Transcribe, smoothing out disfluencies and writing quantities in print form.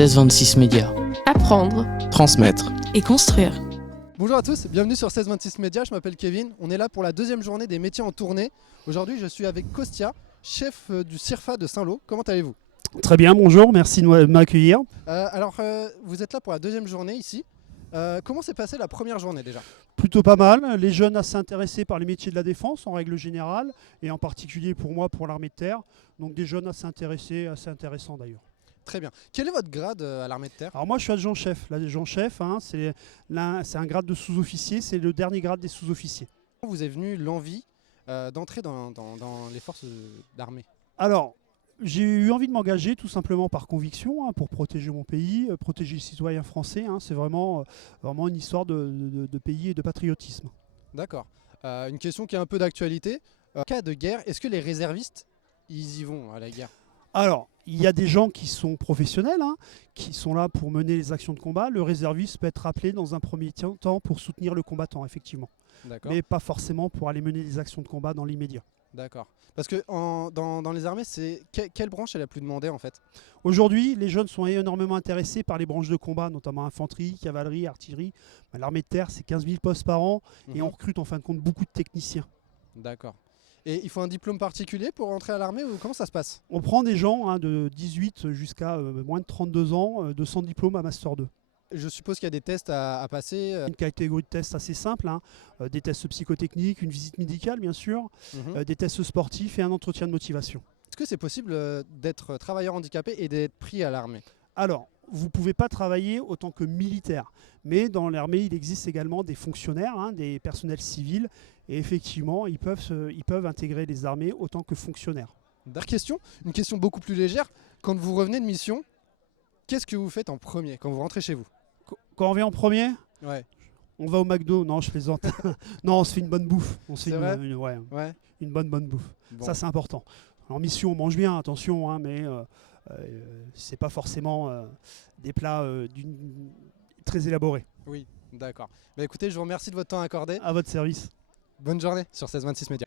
1626 Médias. Apprendre Transmettre. et construire. Bonjour à tous, bienvenue sur 1626 Médias, je m'appelle Kevin. On est là pour la deuxième journée des métiers en tournée. Aujourd'hui, je suis avec Kostia, chef du CIRFA de Saint-Lô. Comment allez-vous ? Très bien, bonjour, merci de m'accueillir. Vous êtes là pour la deuxième journée ici. Comment s'est passée la première journée déjà ? Plutôt pas mal, les jeunes assez intéressés par les métiers de la défense en règle générale, et en particulier pour moi pour l'armée de terre. Donc des jeunes assez intéressés, assez intéressants d'ailleurs. Très bien. Quel est votre grade à l'armée de terre ? Alors moi je suis adjudant-chef. L'adjudant-chef, c'est un grade de sous-officier, c'est le dernier grade des sous-officiers. Comment vous est venue l'envie d'entrer dans les forces d'armée ? Alors, j'ai eu envie de m'engager tout simplement par conviction pour protéger mon pays, protéger les citoyens français. C'est vraiment une histoire de pays et de patriotisme. D'accord. Une question qui est un peu d'actualité. En cas de guerre, est-ce que les réservistes, ils y vont à la guerre ? Alors, il y a des gens qui sont professionnels, qui sont là pour mener les actions de combat. Le réserviste peut être appelé dans un premier temps pour soutenir le combattant, effectivement. D'accord. Mais pas forcément pour aller mener des actions de combat dans l'immédiat. D'accord. Parce que dans les armées, quelle branche est la plus demandée en fait ? Aujourd'hui, les jeunes sont énormément intéressés par les branches de combat, notamment infanterie, cavalerie, artillerie. L'armée de terre, c'est 15 000 postes par an et on recrute en fin de compte beaucoup de techniciens. D'accord. Et il faut un diplôme particulier pour entrer à l'armée ou comment ça se passe ? On prend des gens de 18 jusqu'à moins de 32 ans, de sans diplôme à Master 2. Je suppose qu'il y a des tests à passer. Une catégorie de tests assez simple, des tests psychotechniques, une visite médicale bien sûr, des tests sportifs et un entretien de motivation. Est-ce que c'est possible d'être travailleur handicapé et d'être pris à l'armée ? Alors, vous ne pouvez pas travailler autant que militaire, mais dans l'armée, il existe également des fonctionnaires, des personnels civils, et effectivement, ils peuvent intégrer les armées autant que fonctionnaires. Dernière question, une question beaucoup plus légère. Quand vous revenez de mission, qu'est-ce que vous faites en premier quand vous rentrez chez vous ? Quand on vient en premier, Ouais. on va au McDo. Non, je plaisante. Non, on se fait une bonne bouffe. On se fait une bonne bouffe. Bon. Ça, c'est important. En mission, on mange bien, attention, mais c'est pas forcément des plats très élaborés. Oui, d'accord. Écoutez, je vous remercie de votre temps accordé. À votre service. Bonne journée sur 1626 Médias.